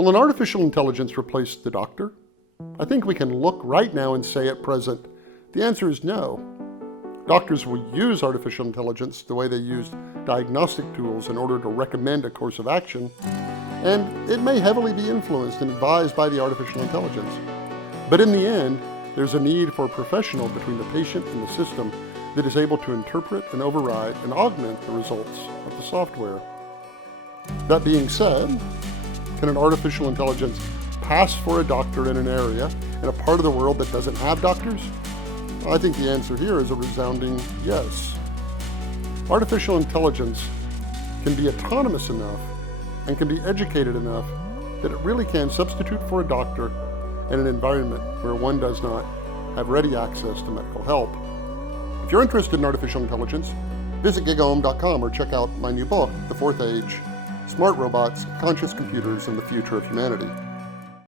Will an artificial intelligence replace the doctor? I think we can look right now and say at present, the answer is no. Doctors will use artificial intelligence the way they used diagnostic tools in order to recommend a course of action, and it may heavily be influenced and advised by the artificial intelligence. But in the end, there's a need for a professional between the patient and the system that is able to interpret and override and augment the results of the software. That being said, can an artificial intelligence pass for a doctor in an area in a part of the world that doesn't have doctors? I think the answer here is a resounding yes. Artificial intelligence can be autonomous enough and can be educated enough that it really can substitute for a doctor in an environment where one does not have ready access to medical help. If you're interested in artificial intelligence, visit gigaom.com or check out my new book, The Fourth Age: Smart Robots, Conscious Computers, and the Future of Humanity.